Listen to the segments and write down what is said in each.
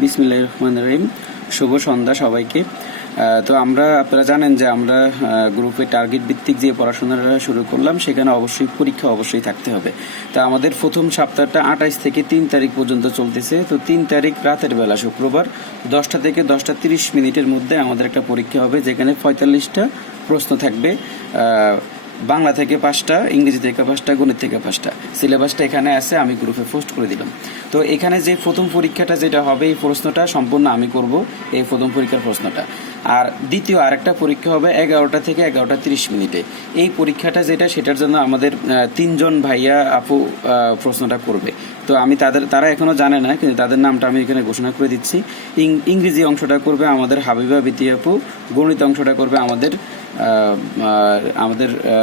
বিসমিল্লাহির রহমানির রহিম। শুভ সন্ধ্যা সবাইকে। তো আপনারা জানেন যে আমরা গ্রুপে টার্গেট ভিত্তিক যে পড়াশোনাটা শুরু করলাম, সেখানে অবশ্যই পরীক্ষা থাকতে হবে। তো আমাদের প্রথম সপ্তাহটা 28 থেকে 3 তারিখ পর্যন্ত চলতেছে। তো 3 তারিখ রাতের বেলা শুক্রবার 10টা থেকে 10:30 মধ্যে আমাদের একটা পরীক্ষা হবে, যেখানে 45টা প্রশ্ন থাকবে। বাংলা থেকে 5টা, ইংরেজি থেকে 5টা, গণিত থেকে 5টা। সিলেবাসটা এখানে আছে, আমি গ্রুপে পোস্ট করে দিলাম। তো এখানে যে প্রথম পরীক্ষাটা যেটা হবে, এই প্রশ্নটা সম্পূর্ণ আমি করব, এই প্রথম পরীক্ষার প্রশ্নটা। আর দ্বিতীয় আরেকটা পরীক্ষা হবে 11টা থেকে 11:30। এই পরীক্ষাটা যেটা, সেটার জন্য আমাদের 3 জন ভাইয়া আপু প্রশ্নটা করবে। তো তারা এখনো জানে না, কিন্তু তাদের নামটা আমি এখানে ঘোষণা করে দিচ্ছি। ইংরেজি অংশটা করবে আমাদের হাবিবা বিতি আপু, গণিত অংশটা করবে আমাদের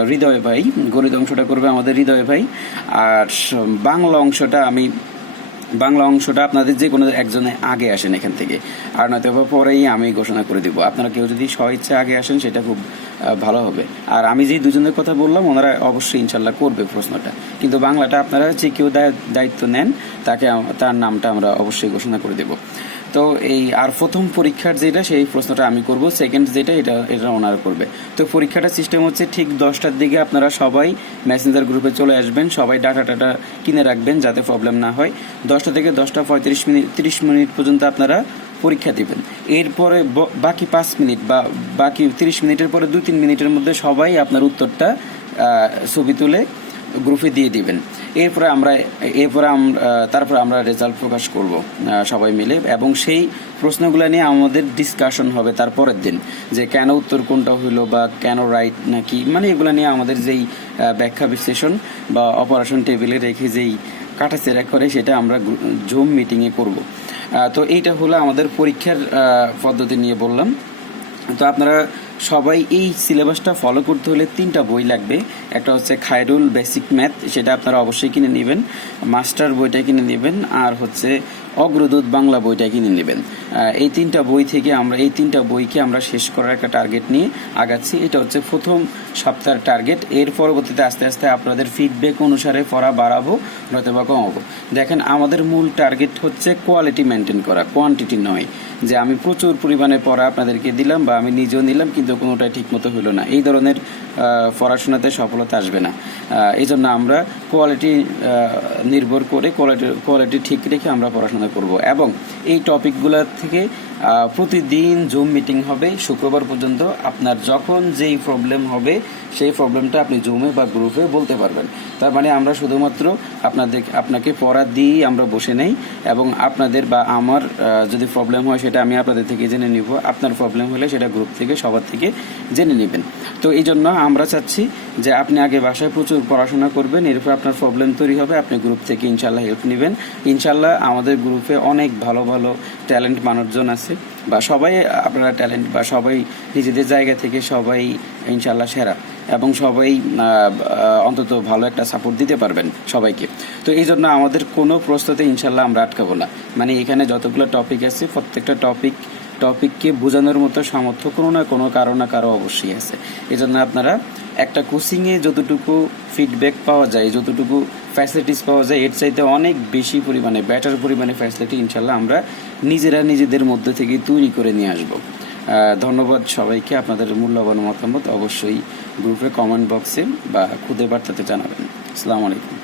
হৃদয় ভাই, গণিত অংশটা করবে আমাদের হৃদয় ভাই। আর বাংলা অংশটা আপনাদের যে কোনো একজনে আগে আসেন এখান থেকে, আর নয়তো পরেই আমি ঘোষণা করে দিব। আপনারা কেউ যদি স্বইচ্ছা আগে আসেন, সেটা খুব ভালো হবে। আর আমি যে দুজনের কথা বললাম, ওনারা অবশ্যই ইনশাল্লাহ করবে প্রশ্নটা। কিন্তু বাংলাটা আপনারা যে কেউ দায়িত্ব নেন, তার নামটা আমরা অবশ্যই ঘোষণা করে দেব। তো আর প্রথম পরীক্ষার যেটা, সেই প্রশ্নটা আমি করব। সেকেন্ড যেটা, এটা ওনারা করবে। তো পরীক্ষাটার সিস্টেম হচ্ছে, ঠিক 10টার দিকে আপনারা সবাই মেসেঞ্জার গ্রুপে চলে আসবেন। সবাই ডাটা কিনে রাখবেন, যাতে প্রবলেম না হয়। 10টা থেকে 10:35 পর্যন্ত আপনারা পরীক্ষা দিবেন। এরপরে বাকি 5 মিনিট বা বাকি 30 মিনিটের পরে 2-3 মিনিটের মধ্যে সবাই আপনার উত্তরটা ছবি তুলে গ্রুপে দিয়ে দিবেন। তারপর আমরা রেজাল্ট প্রকাশ করব সবাই মিলে, এবং সেই প্রশ্নগুলো নিয়ে আমাদের ডিসকাশন হবে তারপরের দিন, যে কেন উত্তর কোনটা হইলো বা কেন রাইট নাকি, মানে এগুলো নিয়ে আমাদের যেই ব্যাখ্যা বিশ্লেষণ বা অপারেশন টেবিলে রেখে যেই কাটাছেড়া করে, সেটা আমরা জুম মিটিংয়ে করব। তো এইটা হলো আমাদের পরীক্ষার পদ্ধতি নিয়ে বললাম। তো আপনারা সবাই এই সিলেবাসটা ফলো করতে হলে 3টা বই লাগবে। একটা হচ্ছে খায়রুল বেসিক ম্যাথ, সেটা আপনারা অবশ্যই কিনে নেবেন। মাস্টার বইটা কিনে নেবেন, আর হচ্ছে অগ্রদূত বাংলা বইটা কিনে নেবেন। এই 3টা বই থেকে এই 3টা বইকে আমরা শেষ করার একটা টার্গেট নিয়ে আগাচ্ছি। এটা হচ্ছে প্রথম সপ্তাহের টার্গেট। এর পরবর্তীতে আস্তে আস্তে আপনাদের ফিডব্যাক অনুসারে পড়া বাড়াবো নয়তো বা কমাবো। দেখেন, আমাদের মূল টার্গেট হচ্ছে কোয়ালিটি মেনটেন করা, কোয়ান্টিটি নয়। যে আমি প্রচুর পরিমাণে পড়া আপনাদেরকে দিলাম বা আমি নিজেও নিলাম, কিন্তু কোনোটাই ঠিক মতো হলো না, এই ধরনের পড়াশোনাতে সফলতা আসবে না। এই জন্য আমরা কোয়ালিটি নির্ভর করে কোয়ালিটি ঠিক রেখে আমরা পড়াশোনা করব। এবং এই টপিকগুলো থেকে প্রতিদিন জুম মিটিং হবে শুক্রবার পর্যন্ত। আপনার যখন যেই প্রবলেম হবে, সেই প্রবলেমটা আপনি জুমে বা গ্রুপে বলতে পারবেন। তার মানে আমরা শুধুমাত্র আপনাকে পড়া দিয়েই আমরা বসে নেই, এবং আপনাদের বা আমার যদি প্রবলেম হয়, সেটা আমি আপনাদের থেকে জেনে নিব। আপনার প্রবলেম হলে সেটা গ্রুপ থেকে সবার থেকে জেনে নেবেন। তো এই জন্য আমরা চাচ্ছি যে আপনি আগে বাসায় প্রচুর পড়াশোনা করবেন, এরপর আপনার প্রবলেম তৈরি হবে, আপনি গ্রুপ থেকে ইনশাল্লাহ হেল্প নেবেন। ইনশাল্লাহ আমাদের গ্রুপে অনেক ভালো ভালো ট্যালেন্ট মানুষজন আছে, বা সবাই আপনারা ট্যালেন্ট, বা সবাই নিজেদের জায়গা থেকে সবাই ইনশাল্লাহ সেরা, এবং সবাই অন্তত ভালো একটা সাপোর্ট দিতে পারবেন সবাইকে। তো এই জন্য আমাদের কোনো প্রশ্নতে ইনশাল্লাহ আমরা আটকাবো না। মানে এখানে যতগুলো টপিক আছে, প্রত্যেকটা টপিককে বোঝানোর মতো সামর্থ্য কোনো না কারো অবশ্যই আছে। এই জন্য আপনারা একটা কোচিংয়ে যতটুকু ফিডব্যাক পাওয়া যায়, যতটুকু ফ্যাসিলিটিস পাওয়া যায়, এর চাইতে অনেক বেশি পরিমাণে, বেটার পরিমাণে ফ্যাসিলিটি ইনশাল্লাহ আমরা নিজেদের মধ্যে থেকে তৈরি করে নিয়ে আসবো। ধন্যবাদ সবাইকে। আপনাদের মূল্যবান মতামত অবশ্যই গ্রুপে কমেন্ট বক্সে বা খুদে বার্তাতে জানাবেন। আসসালামু আলাইকুম।